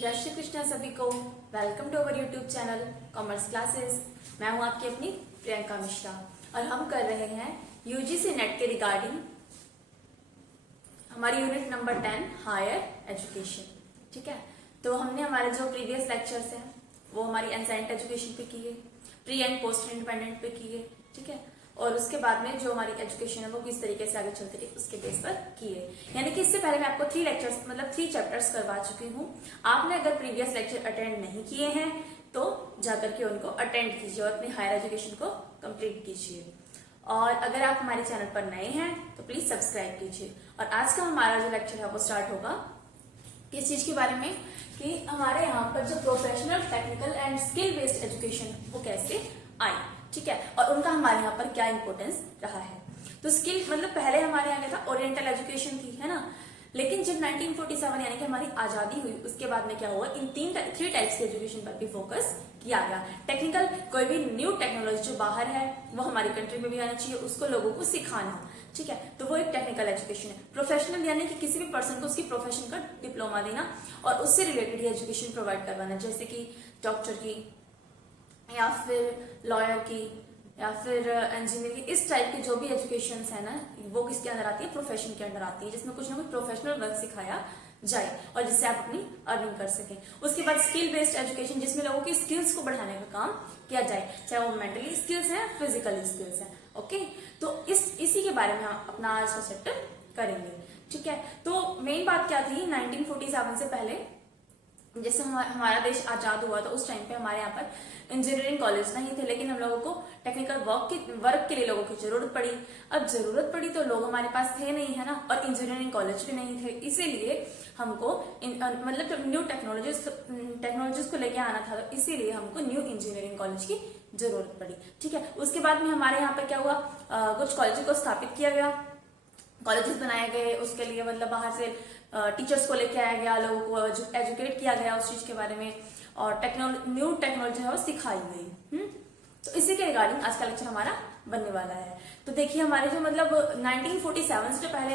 जय श्री कृष्ण सभी को। Welcome to our YouTube channel commerce classes. मैं हूं आपकी अपनी प्रियंका मिश्रा और हम कर रहे हैं यूजीसी नेट के रिगार्डिंग हमारी यूनिट नंबर 10 हायर एजुकेशन। ठीक है, तो हमने हमारे जो प्रीवियस लेक्चर्स हैं वो हमारी एनसाइंट एजुकेशन पे किए, प्री एंड पोस्ट इंडिपेंडेंट पे किए। ठीक है, और उसके बाद में जो हमारी एजुकेशन है वो किस तरीके से आगे चलती है उसके बेस पर किए। यानी कि इससे पहले मैं आपको 3 चैप्टर्स करवा चुकी हूँ। आपने अगर प्रीवियस लेक्चर अटेंड नहीं किए हैं तो जाकर के उनको अटेंड कीजिए और अपनी हायर एजुकेशन को कंप्लीट कीजिए। और अगर आप हमारे चैनल पर नए हैं तो प्लीज सब्सक्राइब कीजिए। और आज का हमारा जो लेक्चर है वो स्टार्ट होगा किस चीज के बारे में कि हमारे यहाँ पर जो professional, technical and skill based education वो कैसे आई। ठीक है, और उनका हमारे यहाँ पर क्या इंपॉर्टेंस रहा है। तो स्किल मतलब पहले हमारे यहाँ क्या था, ओरिएंटल एजुकेशन थी, है ना। लेकिन जब 1947 यानी कि हमारी आजादी हुई उसके बाद में क्या हुआ, इन 3 टाइप्स की एजुकेशन पर भी फोकस किया गया। टेक्निकल, कोई भी न्यू टेक्नोलॉजी जो बाहर है वो हमारी कंट्री में भी आना चाहिए, उसको लोगों को सिखाना। ठीक है, तो वो एक टेक्निकल एजुकेशन है। प्रोफेशनल यानी कि किसी भी पर्सन को उसकी प्रोफेशन का डिप्लोमा देना और उससे रिलेटेड एजुकेशन प्रोवाइड करवाना, जैसे कि डॉक्टर की या फिर लॉयर की या फिर इंजीनियर की। इस टाइप की जो भी एजुकेशन है ना वो किसके अंदर आती है, प्रोफेशन के अंदर आती है, जिसमें कुछ ना कुछ प्रोफेशनल वर्क सिखाया जाए और जिससे आप अपनी अर्निंग कर सकें। उसके बाद स्किल बेस्ड एजुकेशन, जिसमें लोगों की स्किल्स को बढ़ाने का काम किया जाए, चाहे वो मेंटली स्किल्स है, फिजिकली स्किल्स है। ओके, तो इसी के बारे में हम अपना आज का चैप्टर करेंगे। ठीक है, तो मेन बात क्या थी, 1947 से पहले जैसे हमारा देश आजाद हुआ तो उस टाइम पे हमारे यहाँ पर इंजीनियरिंग कॉलेज नहीं थे, लेकिन हम लोगों को टेक्निकल वर्क के लिए लोगों की जरूरत पड़ी। अब जरूरत पड़ी तो लोग हमारे पास थे नहीं, है ना, और इंजीनियरिंग कॉलेज भी नहीं थे, इसीलिए हमको मतलब न्यू टेक्नोलॉजीज को लेके आना था, तो इसीलिए हमको न्यू इंजीनियरिंग कॉलेज की जरूरत पड़ी। ठीक है, उसके बाद में हमारे यहाँ पर क्या हुआ, कुछ कॉलेज को स्थापित किया गया, कॉलेजेस बनाए गए, उसके लिए मतलब बाहर से टीचर्स को लेके आया गया, लोगों को एजुकेट किया गया उस चीज के बारे में, और न्यू टेक्नोलॉजी है वो सिखाई गई। तो इसी के रिगार्डिंग आज का लेक्चर हमारा बनने वाला है। तो देखिए हमारे जो मतलब 1947 से पहले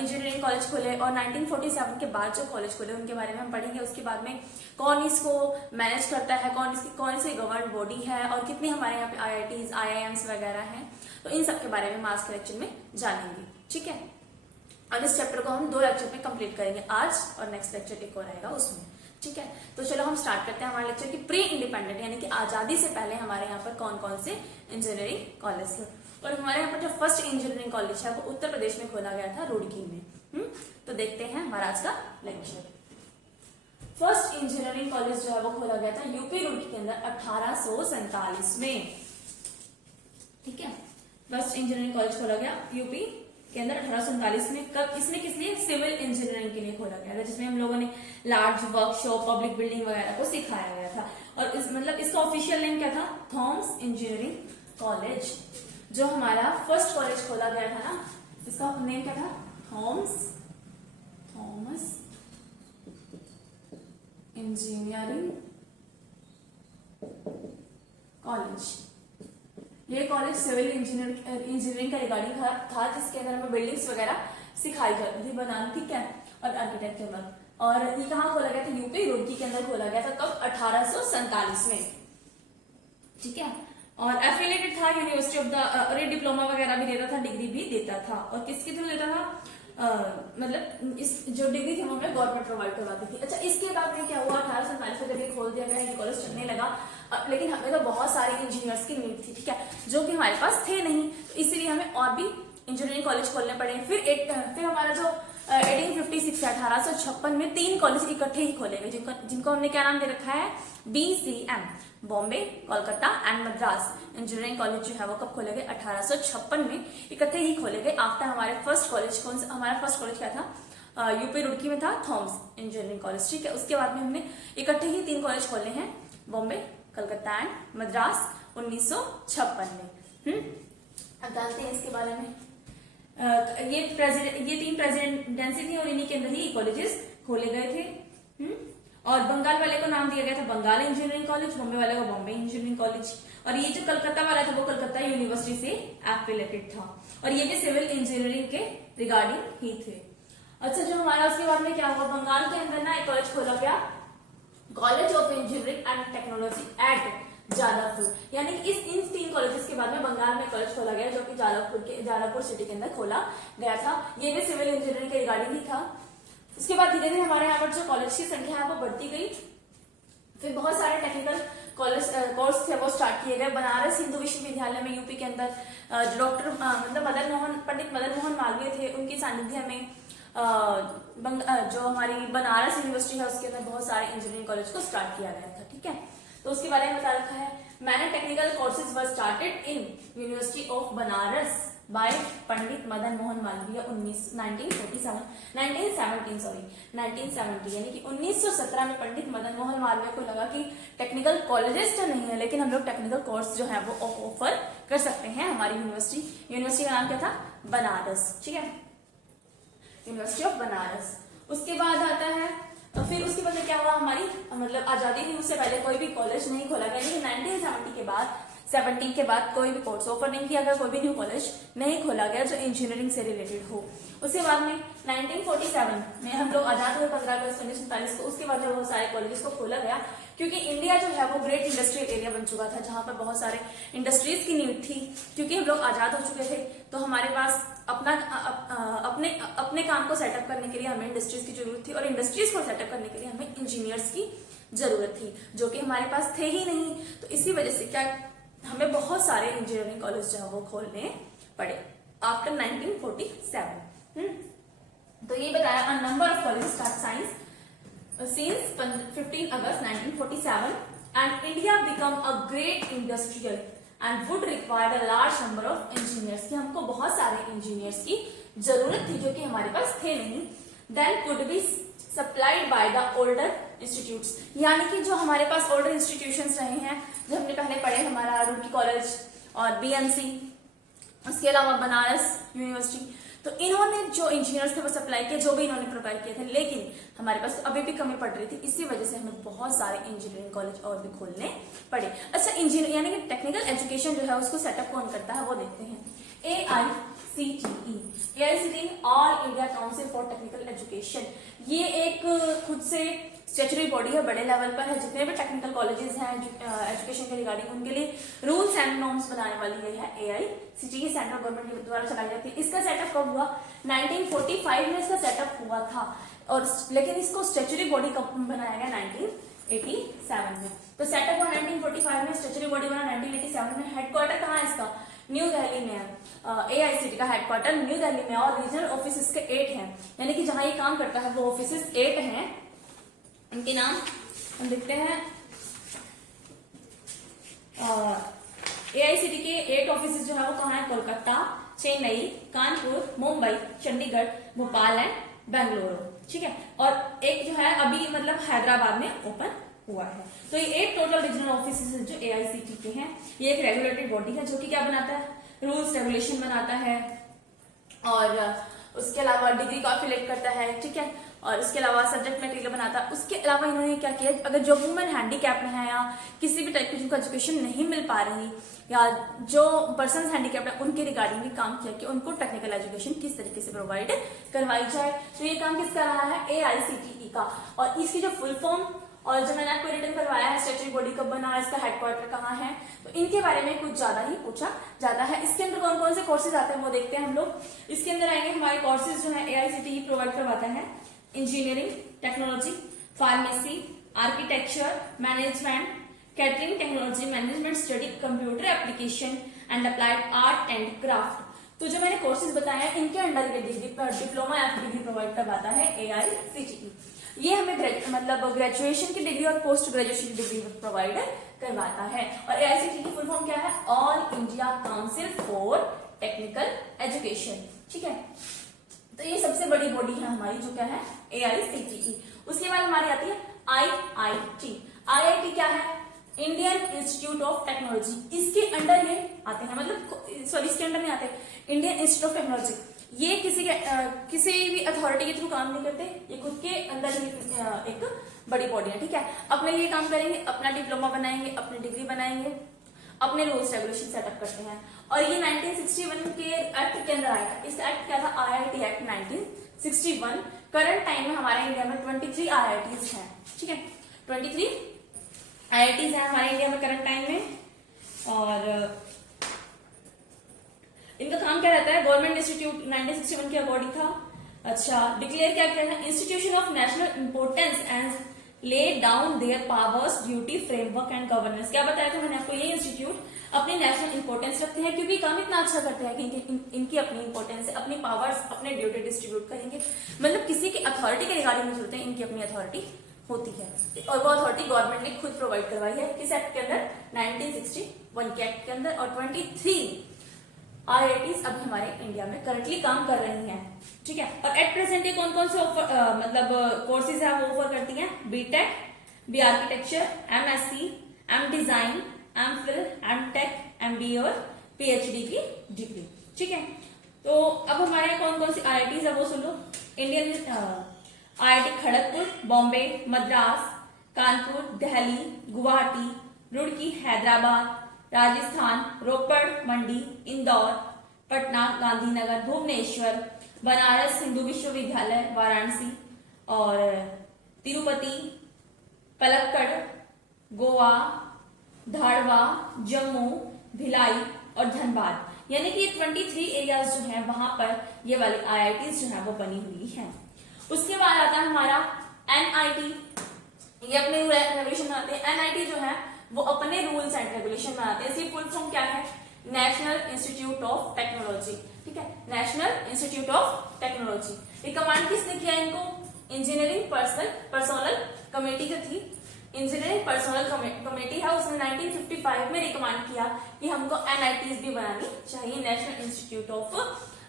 इंजीनियरिंग कॉलेज खोले और 1947 के बाद जो कॉलेज खोले उनके बारे में हम पढ़ेंगे। उसके बाद में कौन इसको मैनेज करता है, कौन सी गवर्नमेंट बॉडी है और कितनी हमारे यहाँ पे IITs, IIMs वगैरह हैं, तो इन सब के बारे में हम आज के लेक्चर में जानेंगे। ठीक है, और इस चैप्टर को हम 2 लेक्चर में कंप्लीट करेंगे, आज और नेक्स्ट लेक्चर एक और आएगा उसमें। ठीक है, तो चलो हम स्टार्ट करते हैं हमारे लेक्चर की प्री इंडिपेंडेंट यानी कि आजादी से पहले हमारे यहाँ पर कौन कौन से इंजीनियरिंग कॉलेज थे। और हमारे यहाँ पर जो फर्स्ट इंजीनियरिंग कॉलेज है वो उत्तर प्रदेश में खोला गया था, रुड़की में। तो देखते हैं हमारा आज का लेक्चर। फर्स्ट इंजीनियरिंग कॉलेज जो है वो खोला गया था यूपी रुड़की के अंदर 1847 में। ठीक है, फर्स्ट इंजीनियरिंग कॉलेज खोला गया यूपी के अंदर 1847 में। कब, इसमें किस लिए, सिविल इंजीनियरिंग के लिए खोला गया था, जिसमें हम लोगों ने लार्ज वर्कशॉप, पब्लिक बिल्डिंग वगैरह को सिखाया गया था। और इसका ऑफिशियल नेम क्या था, थॉमस इंजीनियरिंग कॉलेज। जो हमारा फर्स्ट कॉलेज खोला गया था ना, इसका नेम क्या था, थॉमस इंजीनियरिंग कॉलेज। ये कॉलेज सिविल इंजीनियरिंग का रिगार्डिंग था, जिसके अंदर हमें बिल्डिंग्स वगैरह सिखाई जाती थी बनाना। ठीक है, और आर्किटेक्चर वर्क। और ये कहाँ खोला गया था, यूपी रुड़की के अंदर खोला गया था। कब, 1847 में। ठीक है, और एफिलिएटेड था यूनिवर्सिटी ऑफ द, और ये डिप्लोमा वगैरह भी देता था, डिग्री भी देता था। और किसके थ्रू देता था, मतलब इस जो डिग्री थी वो हमें गवर्नमेंट प्रोवाइड करवाती थी। अच्छा, इसके बाद में क्या हुआ, 1847 में जब ये खोल दिया गया, ये कॉलेज चलने लगा, लेकिन हमें तो बहुत सारे इंजीनियर्स की नीड थी। ठीक है, जो कि हमारे पास थे नहीं, तो इसीलिए हमें और भी इंजीनियरिंग कॉलेज खोलने पड़े। फिर हमारा जो 1856 है, 1856 में 3 कॉलेज इकट्ठे ही खोले गए, जिनको हमने क्या नाम दे रखा है, BCM, Bombay, Kolkata and Madras engineering college जो है वो कब खोले गए, 1856 में इकट्ठे ही खोले गए। आफ्टर हमारे फर्स्ट कॉलेज, हमारा फर्स्ट कॉलेज क्या था, यूपी रुड़की में था, थॉमस इंजीनियरिंग कॉलेज। ठीक है, उसके बाद में हमने इकट्ठे ही 3 कॉलेज खोले हैं, बॉम्बे, कलकत्ता एंड मद्रास, 1956 में। अब जानते हैं इसके बारे में। ये 3 प्रेसिडेंसी थी और इन्हीं के अंदर ही कॉलेजेस खोले गए थे। और बंगाल वाले को नाम दिया गया था बंगाल इंजीनियरिंग कॉलेज, बॉम्बे वाले को बॉम्बे इंजीनियरिंग कॉलेज। और ये जो कलकत्ता वाला था वो कलकत्ता यूनिवर्सिटी से एफिलिएटेड था, और ये भी सिविल इंजीनियरिंग के रिगार्डिंग ही थे। अच्छा, जो हमारा उसके बाद में क्या हुआ, बंगाल के अंदर ना एक कॉलेज खोला गया college of engineering and technology at Jadavpur, यानी कि इन 3 कॉलेजेस के बाद में बंगाल में कॉलेज खोला गया जो कि जादवपुर सिटी के अंदर खोला गया था। ये भी सिविल इंजीनियरिंग के रिगार्डिंग ही था। उसके बाद धीरे धीरे हमारे यहाँ पर जो कॉलेज की संख्या है वो बढ़ती गई, फिर बहुत सारे टेक्निकल कॉलेज कोर्स थे वो स्टार्ट किए गए। बनारस हिंदू विश्वविद्यालय में यूपी के अंदर डॉक्टर मतलब पंडित मदन मोहन मालवीय थे, उनकी सानिध्य में जो हमारी बनारस यूनिवर्सिटी है उसके अंदर बहुत सारे इंजीनियरिंग कॉलेज को स्टार्ट किया गया था। ठीक है, तो उसके बारे में बता रखा है। मैंने technical courses were started in university of Banaras by Pandit Madan Mohan Malviya 1970 यानी कि 1917 में पंडित मदन मोहन मालवीय को लगा कि टेक्निकल कॉलेजेस तो नहीं है लेकिन हम लोग टेक्निकल कोर्स जो है वो ऑफर कर सकते हैं। हमारी यूनिवर्सिटी का नाम क्या था? बनारस। ठीक है, यूनिवर्सिटी ऑफ बनारस। उसके बाद आता है फिर उसके बाद क्या हुआ, हमारी मतलब आजादी हुई उससे पहले कोई भी कॉलेज नहीं खोला गया, लेकिन 1970 के बाद कोई भी कोर्स ऑफर नहीं किया गया, कोई भी न्यू कॉलेज नहीं खोला गया जो इंजीनियरिंग से रिलेटेड हो। उसके बाद में 1947 में हम लोग आजाद हुए 15 अगस्त 1947 को। उसके बाद में बहुत सारे कॉलेजेस को खोला गया क्योंकि इंडिया जो है वो ग्रेट इंडस्ट्रियल एरिया बन चुका था जहां पर बहुत सारे इंडस्ट्रीज की नीड थी। क्योंकि हम लोग आजाद हो चुके थे तो हमारे पास अपने काम को सेटअप करने के लिए हमें इंडस्ट्रीज की जरूरत थी और इंडस्ट्रीज को सेटअप करने के लिए हमें इंजीनियर्स की जरूरत थी जो कि हमारे पास थे ही नहीं। तो इसी वजह से क्या हमें बहुत सारे इंजीनियरिंग कॉलेज जो है वो खोलने पड़े आफ्टर 1947। तो ये बताया a number of college start science since 15 August 1947 and India become a great industrial and would require a large number of engineers, कि हमको बहुत सारे इंजीनियर्स की जरूरत थी जो कि हमारे पास थे नहीं। Then could be supplied by the older institutes, यानी कि जो हमारे पास older institutions रहे हैं जो हमने पहले पढ़े, हमारा रूड़की कॉलेज और BNC, उसके अलावा बनारस यूनिवर्सिटी, तो इन्होंने जो इंजीनियर्स थे वो सप्लाई किए, जो भी इन्होंने प्रोवाइड किए थे, लेकिन हमारे पास अभी भी कमी पड़ रही थी। इसी वजह से हमें बहुत सारे इंजीनियरिंग कॉलेज और भी खोलने पड़े। अच्छा, इंजीनियर यानी कि टेक्निकल एजुकेशन जो है उसको सेटअप कौन करता है वो देखते हैं। AICTE all India council for technical education, ये एक खुद से स्टेचुरी बॉडी है, बड़े लेवल पर है। जितने भी टेक्निकल कॉलेजेस हैं एजुकेशन के रिगार्डिंग उनके लिए रूल्स एंड नॉर्म्स बनाने वाली ये है AICTE, सेंट्रल गवर्नमेंट के द्वारा चलाई जाती है। इसका सेटअप कब हुआ? 1945 में इसका सेटअप हुआ था और लेकिन इसको स्टेचुरी बॉडी कब बनाया गया? 1987 में। तो सेटअप हुआ 1945 में, स्टेचुरी बॉडी बना 1987 में। हेडक्वार्टर कहाँ है इसका? न्यू दिल्ली में है। AICTE का हेडक्वार्टर न्यू दिल्ली में और रीजनल ऑफिस इसके 8 हैं, यानी कि जहां ये काम करता है वो ऑफिस 8 हैं। इनके नाम हम देखते हैं। AICTE के 8 ऑफिस जो है वो कहाँ है? कोलकाता, चेन्नई, कानपुर, मुंबई, चंडीगढ़, भोपाल एंड बेंगलुरु। ठीक है, और एक जो है अभी मतलब हैदराबाद में ओपन हुआ है। तो ये 8 टोटल रीजनल ऑफिस जो AICTE के हैं, ये एक रेगुलेटरी बॉडी है जो कि क्या बनाता है? रूल्स रेगुलेशन बनाता है और उसके अलावा डिग्री को एफिलिएट करता है। ठीक है, और उसके अलावा सब्जेक्ट मटेरियल बनाता है। उसके अलावा इन्होंने क्या किया, अगर जो वुमेन हैंडीकैप्ड है या किसी भी टाइप की जिनको एजुकेशन नहीं मिल पा रही या जो पर्सन हैंडीकैप्ड है उनके रिगार्डिंग भी काम किया कि उनको टेक्निकल एजुकेशन किस तरीके से प्रोवाइड करवाई जाए। तो ये काम किसका रहा है? AICTE का। और इसकी जो फुल फॉर्म और जो मैंने आपको रिटर्न करवाया है स्टेचुरी बॉडी कब बना, इसका हेडक्वार्टर कहाँ है, तो इनके बारे में कुछ ज्यादा ही पूछा जाता है। इसके अंदर कौन कौन से कोर्सेज आते हैं वो देखते हैं हम लोग। इसके अंदर आएंगे हमारे कोर्सेज जो है AICTE प्रोवाइड करवाता है। Engineering, technology, pharmacy, architecture, management, catering technology, management study, computer application and applied art and craft. तो जो मैंने कोर्सेज बताया इनके अंडर ये डिप्लोमा या डिग्री प्रोवाइड करवाता है AICTE। ये हमें मतलब ग्रेजुएशन की डिग्री और पोस्ट ग्रेजुएशन की डिग्री प्रोवाइड करवाता है। और AICTE की फुल फॉर्म क्या है? All India council for technical education. ठीक है, तो ये सबसे बड़ी बॉडी है हमारी जो क्या है? AICTE। उसके बाद हमारी आती है IIT। IIT क्या है? Indian Institute of technology. इसके अंडर ये आते हैं, मतलब सॉरी इसके अंडर नहीं आते, इंडियन इंस्टीट्यूट ऑफ टेक्नोलॉजी। ये किसी भी अथॉरिटी के थ्रू काम नहीं करते, ये खुद के अंदर ही एक बड़ी बॉडी है। ठीक है, अपने लिए काम करेंगे, अपना डिप्लोमा बनाएंगे, अपनी डिग्री बनाएंगे, अपने रूल्स रेगुलेशन सेटअप करते हैं। और ये 1961 के एक्ट के अंदर आया। इस एक्ट क्या था? IIT act 1961। करंट टाइम में हमारे इंडिया में 23 IITs हैं। ठीक है, 23 IITs हैं हमारे इंडिया में करंट टाइम में। और इनका काम क्या रहता है, गवर्नमेंट इंस्टीट्यूट 1961 के अकॉर्डिंग था। अच्छा, डिक्लेयर क्या किया था, institution of national importance and lay down there powers duty framework and governance. क्या बताया था मैंने आपको, ये इंस्टीट्यूट अपनी नेशनल इंपोर्टेंस रखते हैं क्योंकि काम इतना अच्छा करते हैं कि इनकी अपनी इंपोर्टेंस है, अपनी पावर्स, अपने ड्यूटी डिस्ट्रीब्यूट करेंगे, मतलब किसी की अथॉरिटी के रिगार्डिंग में चलते हैं, इनकी अपनी अथॉरिटी होती है और वो अथॉरिटी गवर्नमेंट ने खुद प्रोवाइड करवाई है। किस एक्ट के अंदर, 1961 के एक्ट के अंदर। और 23 IITs अभी हमारे इंडिया में करंटली काम कर रही हैं, ठीक है। और एट प्रेजेंट ये कौन कौन से मतलब कोर्सेज है वो ऑफर करती हैं, BTech, B architecture, MSc, M design, MPhil, MTech, MBA और PhD की डिग्री, ठीक है। तो अब हमारे कौन कौन सी IITs है वो सुन लो। इंडियन IIT खड़गपुर, बॉम्बे, मद्रास, कानपुर, दिल्ली, गुवाहाटी, रुड़की, हैदराबाद, राजस्थान, रोपड़, मंडी, इंदौर, पटना, गांधीनगर, भुवनेश्वर, बनारस हिंदू विश्वविद्यालय, वाराणसी और तिरुपति, पलक्कड़, गोवा, धारवा, जम्मू, भिलाई और धनबाद। यानी कि ये 23 एरियाज जो हैं वहां पर ये वाली IITs जो है वो बनी हुई हैं। उसके बाद आता है हमारा NIT, ये अपने रेगुलेशन बनाते हैं। NIT जो है वो अपने रूल्स एंड रेगुलेशन बनाते हैं। इसकी फुल फॉर्म क्या है, नेशनल इंस्टीट्यूट ऑफ टेक्नोलॉजी, ठीक है, national institute of technology. Recommend किसने किया इनको, इंजीनियरिंग पर्सनल कमेटी जो थी, इंजीनियरिंग पर्सनल कमेटी है, उसने 1955 में रिकमेंड किया कि हमको NITs भी बनानी चाहिए, नेशनल इंस्टीट्यूट ऑफ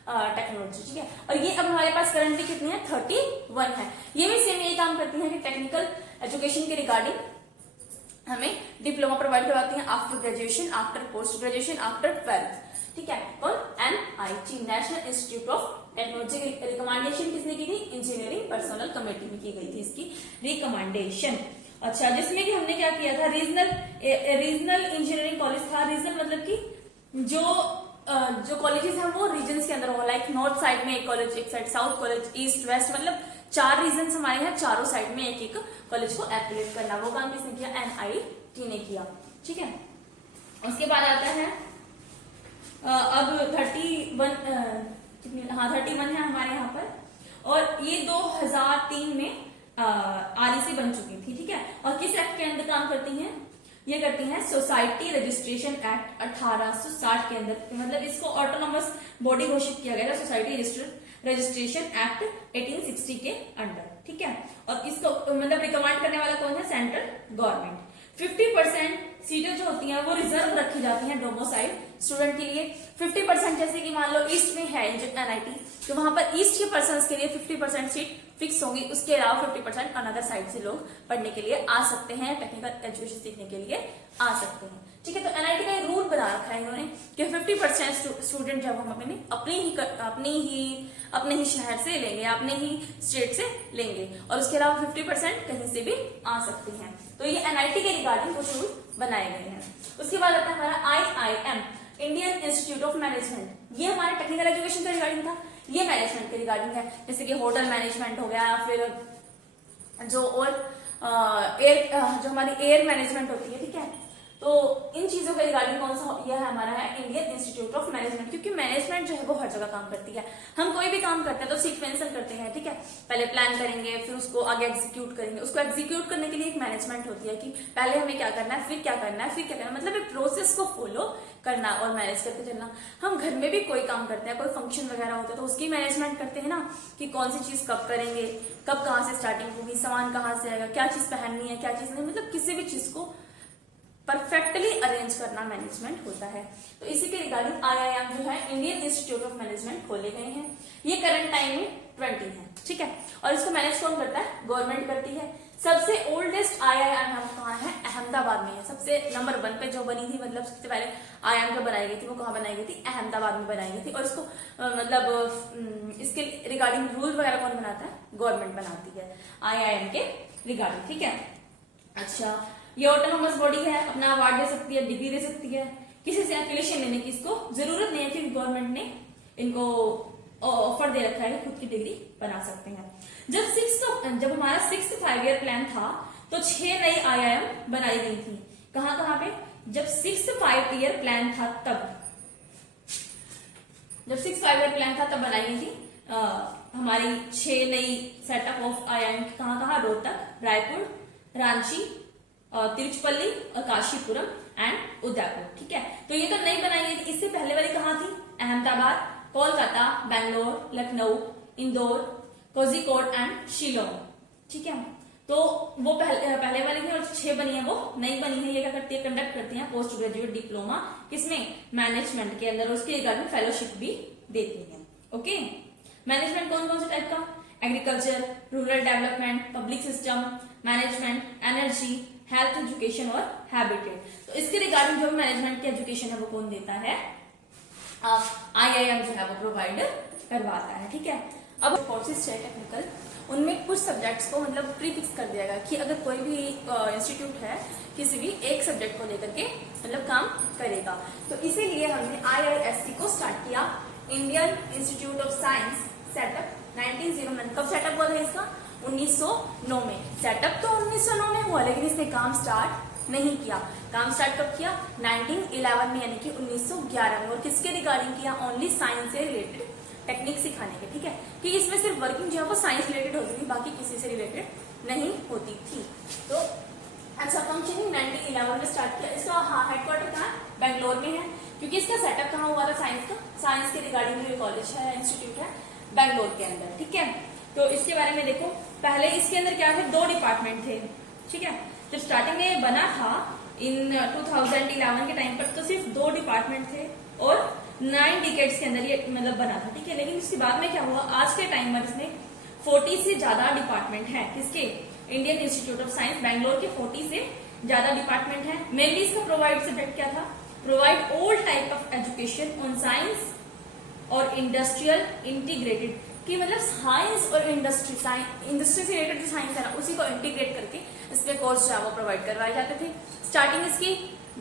टेक्नोलॉजी, ठीक है। और ये अब हमारे पास करंटली कितनी है, 31 है। ये भी सेम यही काम करती है कि टेक्निकल एजुकेशन के रिगार्डिंग हमें डिप्लोमा प्रोवाइड करवाती हैं after graduation, after post graduation, after 12th, ठीक है। और NIT, national institute of technology की रिकमेंडेशन किसने की थी, इंजीनियरिंग पर्सनल कमेटी में की गई थी इसकी रिकमेंडेशन। अच्छा, जिसमें कि हमने क्या किया था, रीजनल इंजीनियरिंग कॉलेज था। रीजनल मतलब कि जो कॉलेजेस हैं वो रीजन के अंदर हो, लाइक नॉर्थ साइड में एक कॉलेज, एक side south college, east west, मतलब 4 रीजन हमारे यहाँ, चारों साइड में एक एक कॉलेज को एफिलिएट करना, वो काम किसने किया, NIT ने किया, ठीक है। उसके बाद आता है अब 31 है हमारे यहाँ पर। और ये 2003 में REC बन चुकी थी, ठीक है। और किस एक्ट के अंदर काम करती हैं, ये करती हैं सोसाइटी रजिस्ट्रेशन एक्ट 1860 के अंदर, मतलब इसको ऑटोनॉमस बॉडी घोषित किया गया था, सोसाइटी रजिस्ट्रेशन एक्ट 1860 के अंडर, ठीक है। और इसको मतलब रिकमेंड करने वाला कौन है, सेंट्रल गवर्नमेंट। 50% सीटें जो होती हैं वो रिजर्व रखी जाती हैं डोमिसाइल स्टूडेंट के लिए। 50% जैसे कि मान लो ईस्ट में है NIT, तो वहां पर ईस्ट के पर्सन्स के लिए 50% सीट फिक्स होंगी। उसके अलावा 50% अनदर साइड से लोग पढ़ने के लिए आ सकते हैं, टेक्निकल एजुकेशन सीखने के लिए आ सकते हैं, ठीक है। तो NIT का रूल बना रखा है इन्होंने कि 50% स्टूडेंट जब हम अपने ही शहर से लेंगे, अपने ही स्टेट से लेंगे, और उसके अलावा 50% कहीं से भी आ सकते हैं। तो ये NIT के रिगार्डिंग कुछ रूल बनाए गए हैं। उसके बाद आता है हमारा IIM, Indian Institute of management. ये हमारे टेक्निकल एजुकेशन के रिगार्डिंग था, ये मैनेजमेंट के रिगार्डिंग है, जैसे कि होटल मैनेजमेंट हो गया, या फिर जो हमारी एयर मैनेजमेंट होती है, ठीक है। तो इन चीजों के रिगार्डिंग कौन सा यह है हमारा है इंडियन इंस्टीट्यूट ऑफ मैनेजमेंट, क्योंकि मैनेजमेंट जो है वो हर जगह काम करती है। हम कोई भी काम करते हैं तो सीक्वेंसल करते हैं, ठीक है। पहले प्लान करेंगे, फिर उसको आगे एग्जीक्यूट करेंगे। उसको एग्जीक्यूट करने के लिए एक मैनेजमेंट होती है कि पहले हमें क्या करना है, फिर क्या करना है, फिर क्या करना है, मतलब एक प्रोसेस को फॉलो करना और मैनेज करके चलना। हम घर में भी कोई काम करते हैं, कोई फंक्शन वगैरह होता है तो उसकी मैनेजमेंट करते हैं ना, कि कौन सी चीज कब करेंगे, कब कहाँ से स्टार्टिंग होगी, सामान कहाँ से आएगा, क्या चीज पहननी है, क्या चीज नहीं, मतलब किसी भी चीज को परफेक्टली अरेंज करना मैनेजमेंट होता है। तो इसी के रिगार्डिंग IIM जो है इंडियन इंस्टीट्यूट ऑफ मैनेजमेंट खोले गए हैं। ये करंट टाइम में 20 है, ठीक है। और इसको मैनेज कौन करता है, गवर्नमेंट करती है। सबसे ओल्डेस्ट IIM कहाँ है, अहमदाबाद में है। सबसे नंबर 1 पे जो बनी थी, मतलब सबसे पहले IIM जो बनाई गई थी वो कहाँ बनाई गई थी, अहमदाबाद में बनाई गई थी। और इसको मतलब इसके रिगार्डिंग रूल वगैरह कौन बनाता है, गवर्नमेंट बनाती है IIM के रिगार्डिंग, ठीक है। अच्छा, ये ऑटोनोमस बॉडी है, अपना अवार्ड दे सकती है, डिग्री दे सकती है, किसी से एफिलिएशन लेने की इसको जरूरत नहीं है, क्योंकि गवर्नमेंट ने इनको ऑफर दे रखा है, खुद की डिग्री बना सकते हैं। जब हमारा 6th 5 ईयर प्लान था तो 6 नई IIM बनाई गई थी। कहां कहां पे? जब 6 5-year प्लान था तब, जब 6 5-year प्लान था तब बनाई गई थी हमारी 6 नई सेटअप ऑफ IIM। कहां कहां? रोहतक, रायपुर, रांची, तिरुचिपल्ली और काशीपुरम एंड उदयपुर। ठीक है, तो ये तो नई बनाई गई थी। इससे पहले वाली कहां थी? अहमदाबाद, कोलकाता, बेंगलोर, लखनऊ, इंदौर, कोझिकोड एंड शिलोंग। ठीक है, तो वो पहले वाली थी और 6 बनी है वो नई बनी है। ये क्या करती है? कंडक्ट करती है पोस्ट ग्रेजुएट डिप्लोमा, किसमें? मैनेजमेंट के अंदर। उसके रिगार्डिंग फेलोशिप भी देती है। ओके, मैनेजमेंट कौन कौन से टाइप का? Agriculture, rural development, public system management, energy, health, education और हैबिटेट। तो इसके रिगार्डिंग जो मैनेजमेंट की एजुकेशन है वो कौन देता है? IIM जो है वो प्रोवाइड करवाता है। ठीक है, अब कोर्सेज है टेक्निकल, उनमें कुछ सब्जेक्ट्स को मतलब प्रीफिक्स कर दिया गया कि अगर कोई भी इंस्टीट्यूट है किसी भी एक सब्जेक्ट को लेकर के मतलब काम करेगा। तो इसीलिए हमने IISc को स्टार्ट किया, Indian Institute of science setup 1909। कब सेटअप हुआ था इसका? 1909 में। सेटअप तो 1909 में हुआ, लेकिन इसने काम स्टार्ट नहीं किया। काम स्टार्ट कब किया? 1911 में, यानी कि 1911 में। और किसके रिगार्डिंग किया? ओनली साइंस से रिलेटेड टेक्निक सिखाने के। ठीक है, कि इसमें सिर्फ वर्किंग जो है वो साइंस रिलेटेड होती थी, बाकी किसी से रिलेटेड नहीं होती थी। तो अच्छा, फंक्शनिंग 1911 में स्टार्ट किया। इसका हेडक्वार्टर कहाँ? बेंगलोर में है, क्योंकि इसका सेटअप कहाँ हुआ था साइंस का? साइंस के रिगार्डिंग जो कॉलेज है, इंस्टीट्यूट है, बेंगलोर के अंदर। ठीक है, तो इसके बारे में देखो, पहले इसके अंदर क्या थे? 2 डिपार्टमेंट थे। ठीक है, जब स्टार्टिंग में बना था इन 2011 के टाइम पर, तो सिर्फ 2 डिपार्टमेंट थे और 9 डिकेड्स के अंदर ये मतलब बना था। ठीक है, लेकिन उसके बाद में क्या हुआ? आज के टाइम में इसमें 40 से ज्यादा डिपार्टमेंट है। किसके? Indian Institute of science Bangalore के 40 से ज्यादा डिपार्टमेंट है। मेनली इसका प्रोवाइड सब्जेक्ट क्या था? Provide all type of education on science और इंडस्ट्रियल इंटीग्रेटेड, कि मतलब साइंस और इंडस्ट्री से रिलेटेड जो साइंस है ना, उसी को इंटीग्रेट करके इसमें कोर्स जो है वो प्रोवाइड करवाए जाते थे। स्टार्टिंग इसकी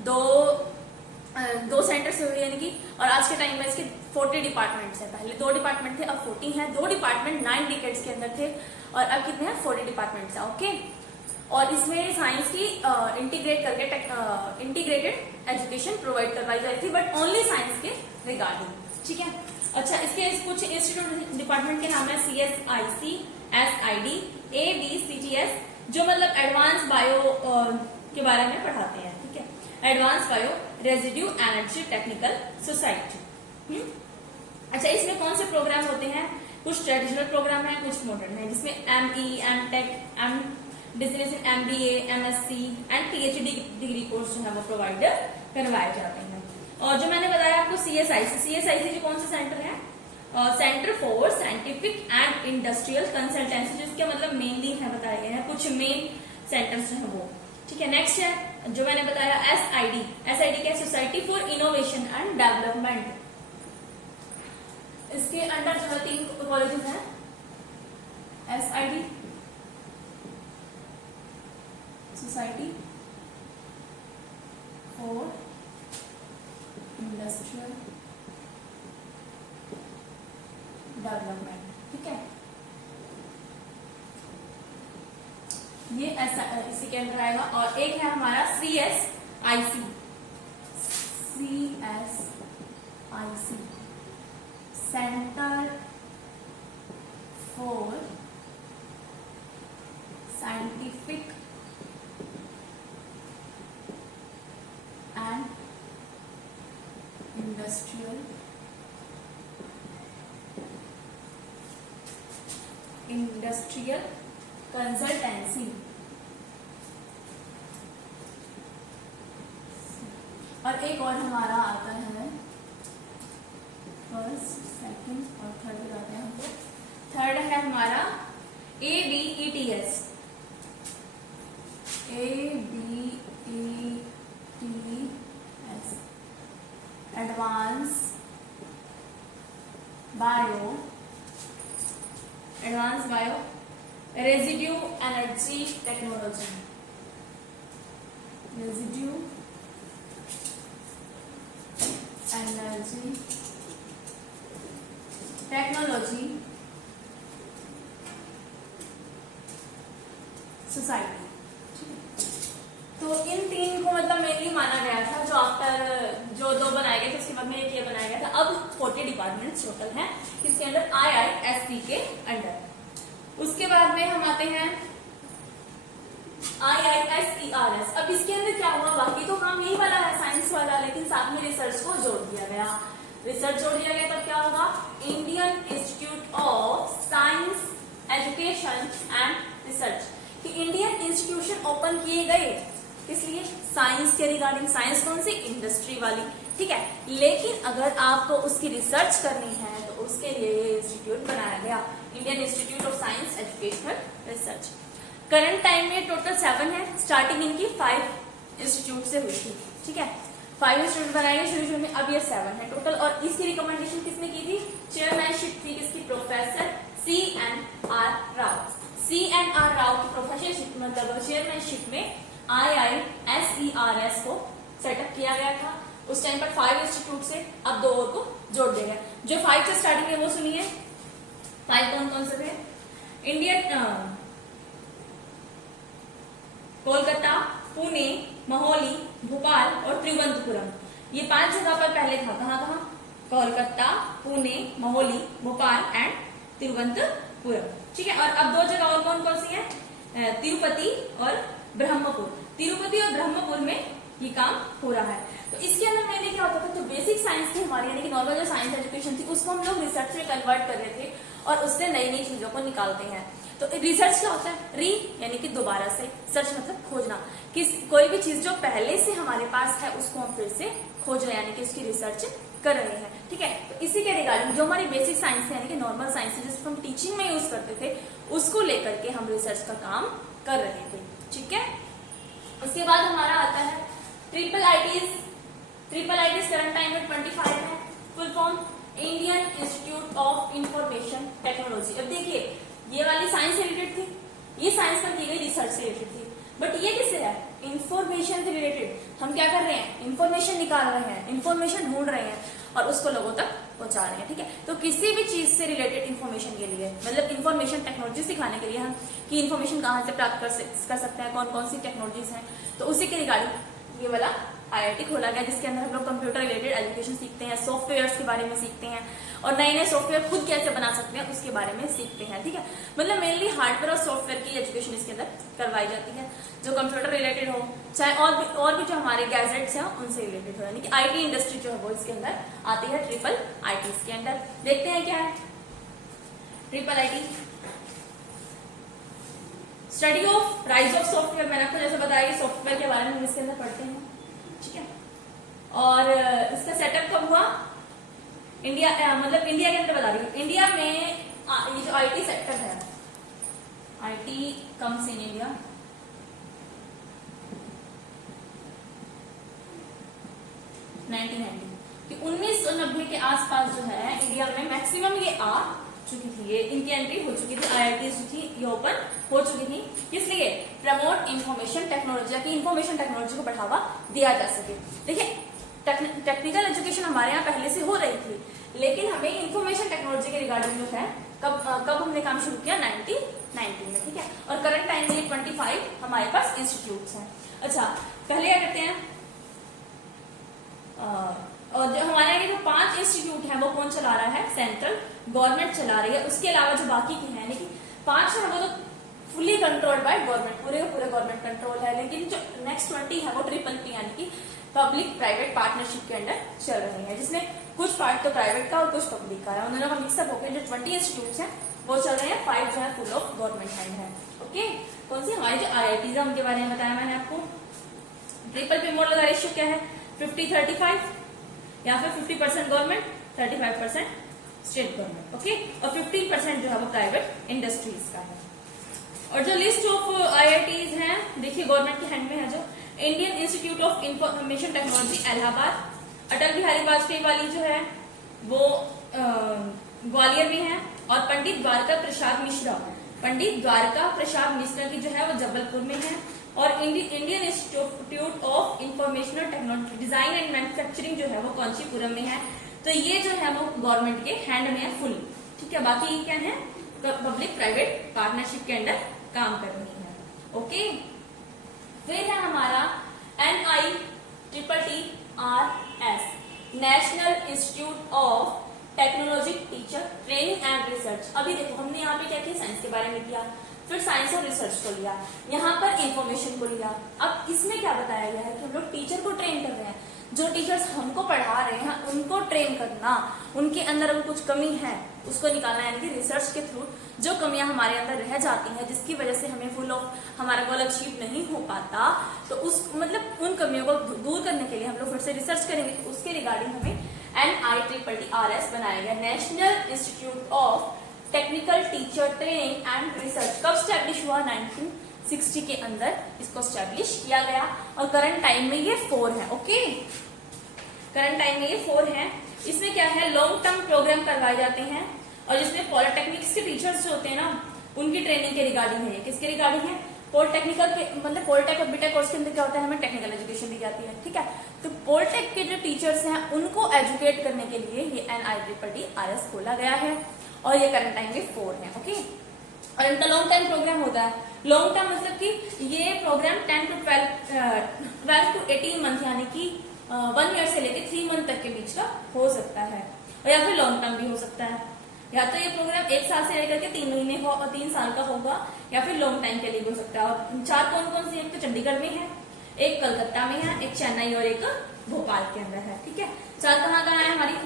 दो सेंटर से हुई, यानी कि, और आज के टाइम में इसके 40 डिपार्टमेंट्स हैं। पहले 2 डिपार्टमेंट थे, अब 40 हैं। 2 डिपार्टमेंट 9 डिकेड्स के अंदर थे और अब कितने हैं? 40 डिपार्टमेंट्स हैं। ओके, और इसमें साइंस की इंटीग्रेट करके इंटीग्रेटेड एजुकेशन प्रोवाइड करवाई जाती थी, बट ओनली साइंस के रिगार्डिंग। ठीक है, अच्छा, इसके कुछ इंस्टीट्यूट डिपार्टमेंट के नाम है CSIC, SID, ABCTS, जो मतलब एडवांस बायो के बारे में पढ़ाते हैं। ठीक है, advance bio residue energy technical society. अच्छा, इसमें कौन से प्रोग्राम होते हैं? कुछ ट्रेडिशनल प्रोग्राम है, कुछ मॉडर्न है, जिसमें ME, MTech, business in MBA, MSc and PhD degree course जो है वो प्रोवाइड करवाए जाते हैं। और जो मैंने बताया आपको CSIC जो कौन सा सेंटर है? Centre for scientific and industrial consultancy, जिसके मतलब मेनली है बताए गए हैं कुछ मेन सेंटर्स जो है वो। ठीक है, नेक्स्ट है जो मैंने बताया SID क्या? Society for innovation and development. इसके अंडर जो 3 कॉलेजेस हैं, SID society for industrial development. ठीक है, ये ऐसा इसी के अंदर आएगा। और एक है हमारा CSIC centre for scientific and industrial consultancy. और एक और हमारा आता है, फर्स्ट, सेकंड और थर्ड बताते हैं हमको। थर्ड है हमारा ABETS advance bio residue energy technology. Residue energy technology society. तो इन 3 को मतलब मेनली माना गया था, जो आफ्टर जो 2 बनाए गए थे उसके बाद में एक ये बनाया गया था। अब 40 डिपार्टमेंट्स टोटल हैं किसके अंडर, IISc के अंडर। उसके बाद में हम आते हैं IISERS। अब इसके अंदर क्या हुआ, बाकी तो काम यही वाला है साइंस वाला, लेकिन साथ में रिसर्च को जोड़ दिया गया। रिसर्च जोड़ दिया गया तब क्या होगा, Indian Institute of science education and research. कि इंडियन इंस्टीट्यूशन ओपन किए गए इसलिए साइंस के रिगार्डिंग, साइंस कौन सी, इंडस्ट्री वाली, ठीक है। लेकिन अगर आपको उसकी रिसर्च करनी है तो उसके लिए ये इंस्टीट्यूट बनाया गया, Indian Institute of science educational research. Current time में टोटल 7 है, स्टार्टिंग इनकी 5 इंस्टीट्यूट से हुई थी, ठीक है। 5 इंस्टीट्यूट बनाए गए शुरू में, अब ये 7 है टोटल। और इसकी रिकमेंडेशन किसने की थी, चेयरमैनशिप थी किसकी, professor CNR Rao. CNR Rao की प्रोफेसरशिप मतलब चेयरमैनशिप में IISERS को सेटअप किया गया था। उस टाइम पर 5 इंस्टीट्यूट से अब 2 और को जोड़ दिया गया। जो 5 से स्टार्टिंग है वो सुनिए, 5 कौन कौन से थे, इंडियन कोलकाता, पुणे, मोहाली, भोपाल और त्रिवंतपुरम। ये 5 जगह पर पहले था, कहाँ कहाँ, कोलकाता, पुणे, मोहाली, भोपाल एंड तिरुवनंतपुरम, ठीक है। और अब 2 जगह और कौन कौन सी है, तिरुपति और ब्रह्मपुर। तिरुपति और ब्रह्मपुर में ये काम हो रहा है। तो इसके अंदर मैंने क्या होता था, जो बेसिक साइंस थी हमारी, यानी कि नॉर्मल जो साइंस एजुकेशन थी, उसको हम लोग रिसर्च में कन्वर्ट कर रहे थे और उससे नई नई चीजों को निकालते हैं। तो रिसर्च क्या होता है, री यानी कि दोबारा से, सर्च मतलब खोजना, कोई भी चीज जो पहले से हमारे पास है उसको हम फिर से खोज रहे हैं, यानी कि उसकी रिसर्च कर रहे हैं, ठीक है। तो इसी के रिगार्डिंग जो हमारी बेसिक साइंस है, यानी कि नॉर्मल साइंस है, जिसको हम टीचिंग में यूज करते थे, उसको लेकर के हम रिसर्च का काम कर रहे थे, ठीक है। उसके बाद हमारा आता है triple ITs. Triple ITs current time में 25 है। Full form Indian Institute of Information technology. अब देखिए, ये वाली साइंस से रिलेटेड थी, ये साइंस पर की गई रिसर्च से रिलेटेड थी, बट ये किससे है, इंफॉर्मेशन से रिलेटेड। हम क्या कर रहे हैं, इंफॉर्मेशन निकाल रहे हैं, इंफॉर्मेशन ढूंढ रहे हैं और उसको लोगों तक पहुंचा रहे हैं, ठीक है। तो किसी भी चीज से रिलेटेड इंफॉर्मेशन के लिए, मतलब इंफॉर्मेशन टेक्नोलॉजी सिखाने के लिए हम कि इंफॉर्मेशन कहाँ से प्राप्त कर सकते हैं, कौन कौन सी टेक्नोलॉजीज हैं, तो उसी के रिगार्डिंग ये वाला IIT खोला गया, जिसके अंदर हम लोग कंप्यूटर रिलेटेड एजुकेशन सीखते हैं, सॉफ्टवेयर्स के बारे में सीखते हैं और नए नए सॉफ्टवेयर खुद कैसे बना सकते हैं उसके बारे में सीखते हैं, ठीक है। मतलब मेनली हार्डवेयर और सॉफ्टवेयर की एजुकेशन इसके अंदर करवाई जाती है, जो कंप्यूटर रिलेटेड हो, चाहे और भी जो हमारे गैजेट्स हैं उनसे रिलेटेड हो, यानी कि IT इंडस्ट्री जो है वो इसके अंदर आती है ट्रिपल आईटीज के अंदर। देखते हैं क्या है triple IT। Study of rise of software, मैंने आपको जैसे बताया सॉफ्टवेयर के बारे में हम इसके अंदर पढ़ते हैं, ठीक है। और इसका सेटअप कब हुआ, इंडिया मतलब इंडिया के अंदर बता रही हूँ, इंडिया में ये जो IT सेक्टर है, IT कम्स इन इंडिया 1990 कि 1990 के आसपास जो है इंडिया में मैक्सिमम ये आ चुकी थी, ये इनकी एंट्री हो चुकी थी, IIT जो थी ये ओपन हो चुकी थी। इसलिए प्रमोट इंफॉर्मेशन टेक्नोलॉजी, की इंफॉर्मेशन टेक्नोलॉजी को बढ़ावा दिया जा सके। देखिए, टेक्निकल एजुकेशन हमारे यहाँ पहले से हो रही थी, लेकिन हमें इंफॉर्मेशन टेक्नोलॉजी के रिगार्डिंग जो है कब हमने काम शुरू किया, 1990 में, ठीक है। और करंट टाइम में 25 हमारे पास इंस्टीट्यूट हैं। अच्छा, पहले क्या करते हैं, और जो हमारे यहाँ जो 5 इंस्टीट्यूट हैं वो कौन चला रहा है, सेंट्रल गवर्नमेंट चला रही है। उसके अलावा जो बाकी की हैं, लेकिन 5 है वो तो फुली कंट्रोल्ड बाय गवर्नमेंट, पूरे गवर्नमेंट कंट्रोल है, लेकिन जो नेक्स्ट 20 है वो ट्रिपल P यानी कि पब्लिक प्राइवेट पार्टनरशिप के अंडर चल रही है, जिसमें कुछ पार्ट तो प्राइवेट का और कुछ पब्लिक का है। उन दोनों का मिक्सअप होकर जो 20 इंस्टीट्यूट हैं वो चल रहे हैं, 5 जो है फुल ऑफ गवर्नमेंट हैंड है, ओके। कौन सी हमारी जो IITs है उनके बारे में बताया मैंने आपको। ट्रिपल P मॉडल का रेशियो क्या है, 50-35 या फिर 50% गवर्नमेंट, 35% स्टेट गवर्नमेंट, ओके। और 15% जो है वो प्राइवेट इंडस्ट्रीज का है। और जो लिस्ट ऑफ IITs हैं, देखिए गवर्नमेंट के हैंड में है, जो Indian Institute of Information Technology Allahabad, Atal Bihari Vajpayee वाली जो है वो ग्वालियर में है, और पंडित द्वारका प्रसाद मिश्रा की जो है वो जबलपुर में है, और Indian Institute of informational technology design and manufacturing जो है वो कांचीपुरम में है। तो ये जो है वो गवर्नमेंट के हैंड में है फुल, ठीक है। बाकी क्या है, पब्लिक प्राइवेट पार्टनरशिप के अंडर काम कर रही है, ओके। साइंस के बारे में किया, फिर साइंस और रिसर्च को लिया, यहाँ पर इंफॉर्मेशन को लिया। अब इसमें क्या बताया गया है कि हम लोग टीचर को ट्रेन कर रहे हैं, जो टीचर्स हमको पढ़ा रहे हैं उनको ट्रेन करना, उनके अंदर अगर कुछ कमी है उसको निकालना, यानी कि रिसर्च के थ्रू जो कमियां हमारे अंदर रह जाती हैं जिसकी वजह से हमें फुल ऑफ हमारा गोल अचीव नहीं हो पाता, तो उस मतलब उन कमियों को दूर करने के लिए हम लोग फिर से रिसर्च करेंगे। तो उसके रिगार्डिंग हमें NIRRS बनाया गया, national institute of technical teacher training and research. कब स्टैब्लिश हुआ? 1960 के अंदर इसको स्टैब्लिश किया गया और करंट टाइम में ये 4 है। ओके, करंट टाइम में ये 4 है। इसमें क्या है, लॉन्ग टर्म प्रोग्राम करवाए जाते हैं और जिसमें पॉलिटेक्निक्स के टीचर्स जो होते हैं ना उनकी ट्रेनिंग के रिगार्डिंग है। किसके रिगार्डिंग है? पॉलिटेक्निकल के मतलब पॉलिटेक और बीटेक कोर्स के अंदर क्या होता है, हमें टेक्निकल एजुकेशन दी जाती है, ठीक है। तो पॉलिटेक के जो टीचर्स हैं उनको एजुकेट करने के लिए ये NIRRS खोला गया है और ये करंट टाइम में 4 है। ओके, और इनका लॉन्ग टाइम प्रोग्राम होता है। लॉन्ग टर्म मतलब कि ये प्रोग्राम 10 to 12 to 18 मंथ यानी कि 1 ईयर से लेकर 3 मंथ तक के बीच का हो सकता है, और या फिर लॉन्ग टर्म भी हो सकता है। या तो ये प्रोग्राम 1 साल से लेकर के 3 महीने हो और 3 साल का होगा, या फिर लॉन्ग टाइम के लिए भी हो सकता है। और 4 कौन कौन से, एक तो चंडीगढ़ में है, एक कलकत्ता में है, एक चेन्नई और एक भोपाल के अंदर है, ठीक है। 4 कहाँ कहाँ है हमारी?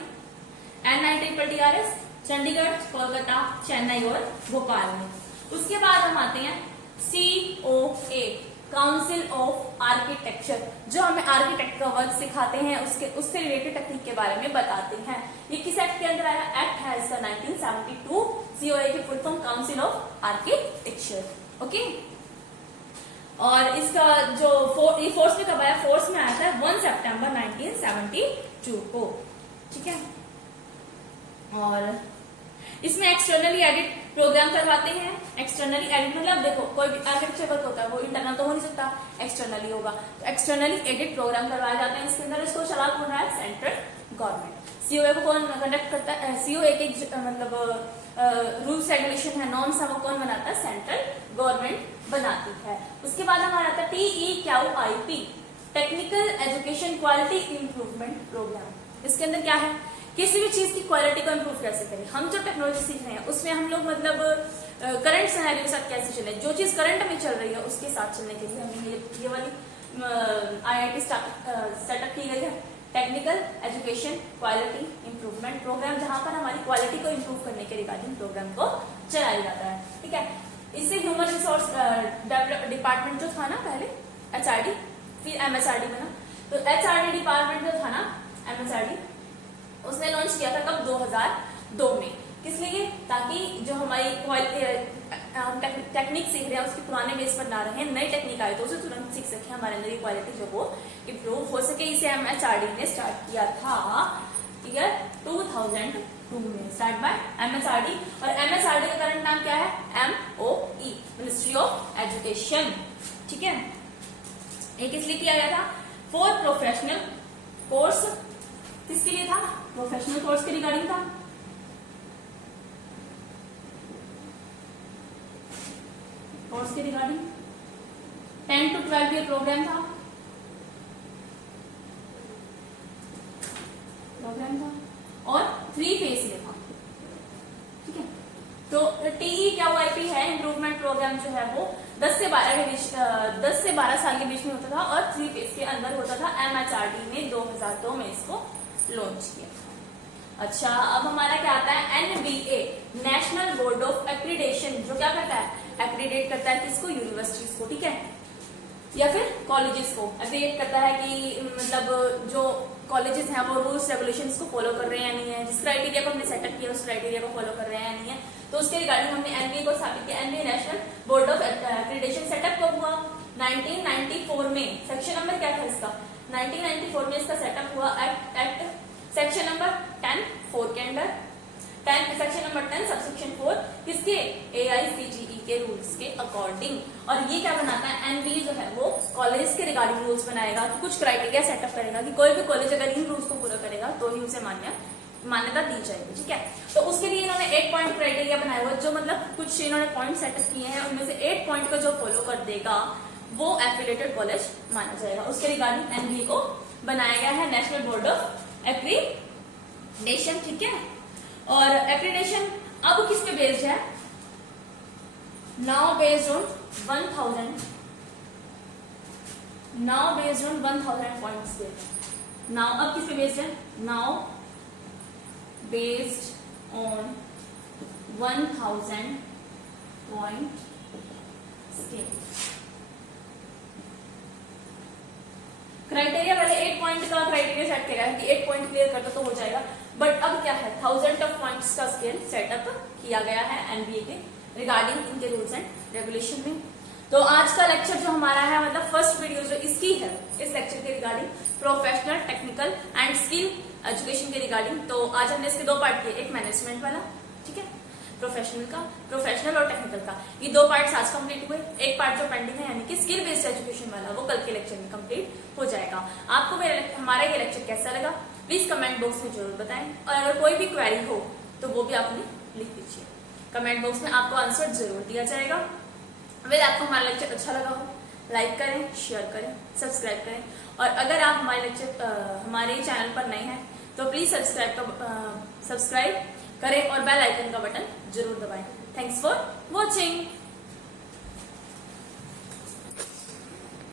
NIRRS चंडीगढ़, कोलकाता, चेन्नई और भोपाल में। उसके बाद हम आते हैं COA, काउंसिल ऑफ आर्किटेक्चर, जो हमें आर्किटेक्ट का वर्क सिखाते हैं, उससे रिलेटेड टेक्निक के बारे में बताते हैं। ये किस एक्ट के अंदर आया? एक्ट है इसका 1972। COA की full form council of architecture. Okay, और इसका जो फोर्स में कब आया? फोर्स में आया था 1 सितंबर 1972 को, ठीक है। और इसमें एक्सटर्नली एडिट प्रोग्राम करवाते हैं। एक्सटर्नली एडिट मतलब देखो कोई भी आर्किटेक्चर वर्क होता है वो इंटरनल तो हो नहीं सकता, एक्सटर्नली होगा। तो एक्सटर्नली एडिट प्रोग्राम करवाए जाते हैं इसके अंदर। इसको चला कौन रहा है? Central government. COA को कौन कंडक्ट करता है? COA के मतलब रूल्स रेगुलेशन है, नॉर्म्स है, वो कौन बनाता है? सेंट्रल गवर्नमेंट बनाती है। उसके बाद हमारा आता है TEQIP, technical education quality improvement programme. इसके अंदर क्या है? किसी भी चीज की क्वालिटी को इम्प्रूव कैसे करें। हम जो टेक्नोलॉजी सीख रहे हैं उसमें हम लोग मतलब करंट सिनेरियो के साथ कैसे चले, जो चीज करंट में चल रही है उसके साथ चलने के लिए हमें ये वाली IIT सेटअप की गई है, technical education quality improvement programme, जहां पर हमारी क्वालिटी को इम्प्रूव करने के रिगार्डिंग प्रोग्राम को चलाया जाता है, ठीक है। इससे ह्यूमन रिसोर्स डिपार्टमेंट जो था ना पहले HRD, फिर MSRD बना, तो HRD डिपार्टमेंट जो था ना MSRD उसने लॉन्च किया था कब? 2002 में। किस लिए? ताकि जो हमारी टेक्निक सीख रहे हैं उसके पुराने बेस पर ना रहे, नई टेक्निक आए तो उसे तुरंत सीख सके, हमारे अंदर की क्वालिटी जो वो इम्प्रूव हो सके। इसे MHRD ने स्टार्ट किया था ईयर 2002 में, स्टार्ट बाय MSRD। और MSRD का करंट नाम क्या है? MOE, मिनिस्ट्री ऑफ एजुकेशन, ठीक है। ये किस लिए किया गया था? For professional course. किसके लिए था? प्रोफेशनल कोर्स के रिगार्डिंग था। कोर्स के रिगार्डिंग 10 to 12 ईयर प्रोग्राम था, और 3 फेज में था, ठीक है। तो TEQIP है इंप्रूवमेंट प्रोग्राम जो है वो 10 से 12 साल के बीच में होता था और 3 फेज के अंदर होता था। MHRD ने 2002 में इसको लॉन्च किया। अच्छा, अब हमारा क्या आता है? NBA, national board of accreditation, जो क्या करता है? एक्रीडेट करता है किसको? यूनिवर्सिटीज को, ठीक है, या फिर कॉलेजेस को एक्रीडेट करता है कि मतलब जो कॉलेजेस हैं वो रूल्स रेगुलेशंस को फॉलो कर रहे हैं या नहीं है, जिस क्राइटेरिया को हमने सेटअप किया उस क्राइटेरिया को फॉलो कर रहे हैं या नहीं है। तो उसके रिगार्डिंग हमने NBA को स्थापित किया। NBA national board of accreditation setup कब हुआ? 1994 में। सेक्शन नंबर क्या था इसका? 1994 में इसका सेटअप हुआ। एक्ट सेक्शन नंबर 10(4) के अंडर, सेक्शन नंबर 10 सबसेक्शन 4 किसके? AICTE के रूल्स के अकॉर्डिंग। और ये क्या बनाता है? NBA जो है वो कॉलेज के रिगार्डिंग रूल्स बनाएगा, तो कुछ क्राइटेरिया सेटअप करेगा कि कोई भी कॉलेज अगर इन रूल्स को पूरा करेगा तो ही उसे मान्यता दी जाएगी, ठीक है। तो उसके लिए इन्होंने 8 पॉइंट क्राइटेरिया बनाया हुआ, जो मतलब कुछ इन्होंने पॉइंट सेटअप किए हैं, उनमें से 8 पॉइंट को जो फॉलो कर देगा वो एफिलिएटेड कॉलेज माना जाएगा। उसके रिगार्डिंग NBA को बनाया गया है, नेशनल बोर्ड ऑफ एक्रीडेशन, ठीक है। और एक्रीडेशन अब किस पे बेस्ड है? नाउ बेस्ड ऑन 1000 पॉइंट्स पे। नाउ अब किस पे बेस्ड है? Now based on 1000 point scale. Criteria पहले 8 पॉइंट का क्राइटेरिया सेट करेगा कि 8 पॉइंट क्लियर करता तो हो जाएगा, बट अब क्या है 1000 ऑफ पॉइंट्स का स्केल सेटअप किया गया है एनबीए के रिगार्डिंग इनके रूल्स एंड रेगुलेशन में। तो आज का लेक्चर जो हमारा है, मतलब फर्स्ट वीडियो जो इसकी है, इस लेक्चर के regarding professional, technical and skill education के रिगार्डिंग। तो आज हमने इसके 2 पार्ट किए, एक मैनेजमेंट वाला, ठीक है, प्रोफेशनल और टेक्निकल का, ये 2 पार्ट्स आज कंप्लीट हुए। एक पार्ट जो पेंडिंग है यानी कि स्किल बेस्ड एजुकेशन वाला, वो कल के लेक्चर में कंप्लीट हो जाएगा। आपको हमारा ये लेक्चर कैसा लगा प्लीज कमेंट बॉक्स में जरूर बताएं, और अगर कोई भी क्वेरी हो तो वो भी आप लिख दीजिए कमेंट बॉक्स में, आपको आंसर जरूर दिया जाएगा। अगर आपको हमारा लेक्चर अच्छा लगा हो, लाइक करें, शेयर करें, सब्सक्राइब करें, और अगर आप हमारे चैनल पर नए हैं तो प्लीज सब्सक्राइब करें और बेल आइकन का बटन जरूर दबाएं। Thanks for watching.